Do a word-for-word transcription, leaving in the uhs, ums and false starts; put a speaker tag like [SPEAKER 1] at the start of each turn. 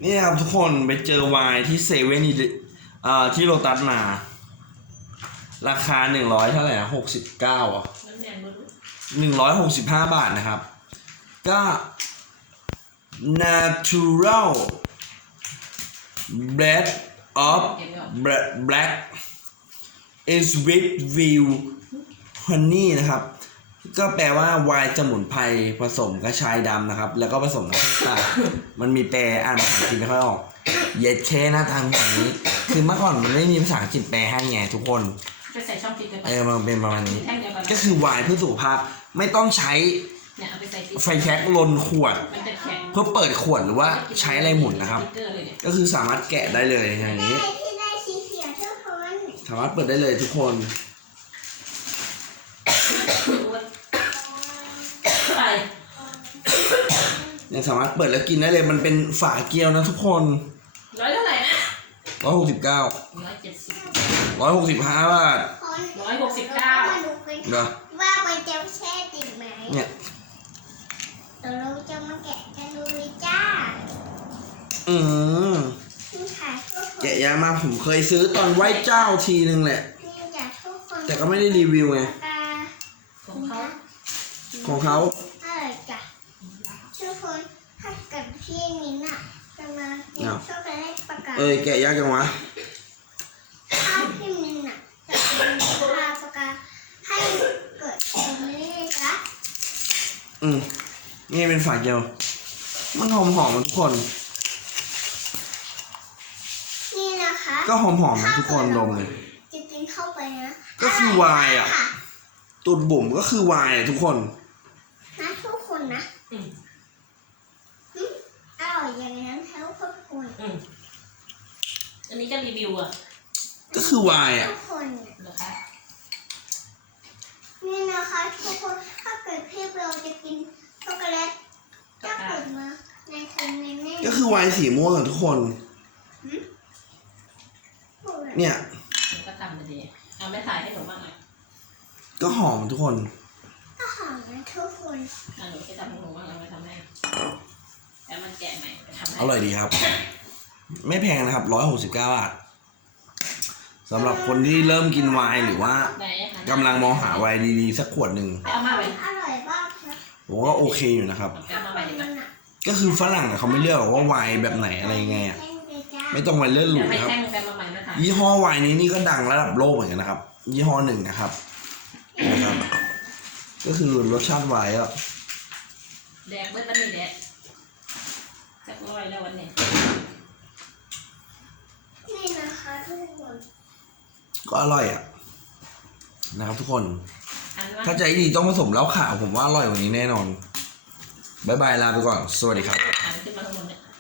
[SPEAKER 1] นี่นะครับทุกคนไปเจอไวน์ที่เซเว่นอ่าที่โลตัสมาราคาหนึ่งร้อยเท่าไหร่นะหกสิบเก้าอ่ะหนึ่งร้อยหกสิบห้าบาทนะครับก็ natural bread of black is with view honey นะครับก็แปลว่าไวน์สมุนไพรผสมกระชายดำนะครับแล้วก็ผสมน้ำตาลมันมีแปลอ่านภาษาอังกฤษไม่ค่อยออกเย็ดแค่หน้าทางแบบนี้คือเมื่อก่อนมันไม่มีภาษาอังกฤษแปลให้ไงทุกคน
[SPEAKER 2] ไปใส่ช่องฟิต
[SPEAKER 1] เออมันเป็นประมาณนี้ก็คือไวน์เพื่อสุขภาพไม่ต้องใช้ไฟแช็กลนขวดเพื่อเปิดขวดหรือว่าใช้อะไรหมุนนะครับก็คือสามารถแกะได้เลยอย่างนี้สามารถเปิดได้เลยทุกคนเนี่ยสามารถเปิดแล้วกินได้เลยมันเป็นฝาเกี๊ยวนะทุกคน
[SPEAKER 2] ร้อยเท่าไหร่นะ
[SPEAKER 1] ร้อยหกสิบเก้า
[SPEAKER 2] ร้อยเจ็ดสิบ
[SPEAKER 1] ร้อยหกสิบห้าบาท
[SPEAKER 2] ร้อยหกสิบเก้า
[SPEAKER 1] เนาะ
[SPEAKER 3] ว่ามันจะแช่ติดไหม
[SPEAKER 1] เนี่ย
[SPEAKER 3] เดี๋ยวเราจะมาแกะกันดูเลยจ้า
[SPEAKER 1] อืมแกะยากมากผมเคยซื้อตอนไหว้เจ้าทีนึงแหละแต่ก็ไม่ได้รีวิวไง
[SPEAKER 2] ของเขา
[SPEAKER 1] ของเขา
[SPEAKER 3] เออจ้ะทุกคนถ้าเกิดพี่มิ้นท์อ่ะจะมาเก็บช็อกโกแลตประกาศ
[SPEAKER 1] เอ้ยแกะยากจังวะ
[SPEAKER 3] ถ้าพี่มิ้นท์อ่ะจะเป็นปลาประกาศให้เกิดตรงนี้เลยจ้ะ
[SPEAKER 1] อืมนี่เป็นฝาเกี๊ยวมันหอมหอมทุกคน
[SPEAKER 3] นี่นะคะ
[SPEAKER 1] ก็หอมหอมทุกคนดมเลย
[SPEAKER 3] จะกินเข้าไปนะ
[SPEAKER 1] ก็คือไวน์อ่ะตูดบุ๋มก็คือไวน์ทุกคน
[SPEAKER 3] นะทุกคนนะอืมอร่อยอย่างนั้นทุกคน
[SPEAKER 2] อืมอันนี้จะรีวิวอ่ะ
[SPEAKER 1] ก็คือไวน์อ่ะ
[SPEAKER 3] ทุกคน
[SPEAKER 2] เหรอคะ
[SPEAKER 3] นี่นะคะทุกคนถ้าเกิดพี่เราจะกินช็อกโกแลตถ้าเกิดมาในคอมเมนต์
[SPEAKER 1] ก็คือไวน์สีม่วงทุกคนเนี่ย
[SPEAKER 2] ก็ทำไปดีเอาไม่ถ่ายให้หนูบ้างเลย
[SPEAKER 1] ก็หอมทุกคน
[SPEAKER 3] ก็หอมนะทุกคน
[SPEAKER 2] อ่ะหนูไปทำให้หนูบ้างเราไปทำให้แล้วมันแกะใหม่ไปทำให้
[SPEAKER 1] อร่อยดีครับไม่แพงนะครับร้อยหกสิบเก้าบาทสำหรับคนที่เริ่มกินไวน์หรือว่ากำลังมองหาไวน์ดีๆสักขวดหนึ่ง
[SPEAKER 3] อร่อยบ้างนะ
[SPEAKER 1] ผมว่าโอเคอยู่นะครับก็คือฝรั่งเขาไม่เลือกว่าไวน์แบบไหนอะไรไงอ่ะไม่ต้องไวน์เลือดหรูนะครับยี่ห้อไวน์นี้นี่ก็ดังระดับโลกเหมือนกันนะครับยี่ห้อหนึ่งนะครับนะครับก็คือรสชาติไวน์อ่ะ
[SPEAKER 2] แดกเบิ้ลมันมีแดกสักร้อยแล้ววันนี้
[SPEAKER 3] นี่นะคะทุกคน
[SPEAKER 1] ก็อร่อยอ่ะนะครับทุกคนถ้าใจดีต้องผสมเหล้าขาวผมว่าอร่อยกว่านี้แน่นอนบ๊ายบายลาไปก่อนสวัสดีครับ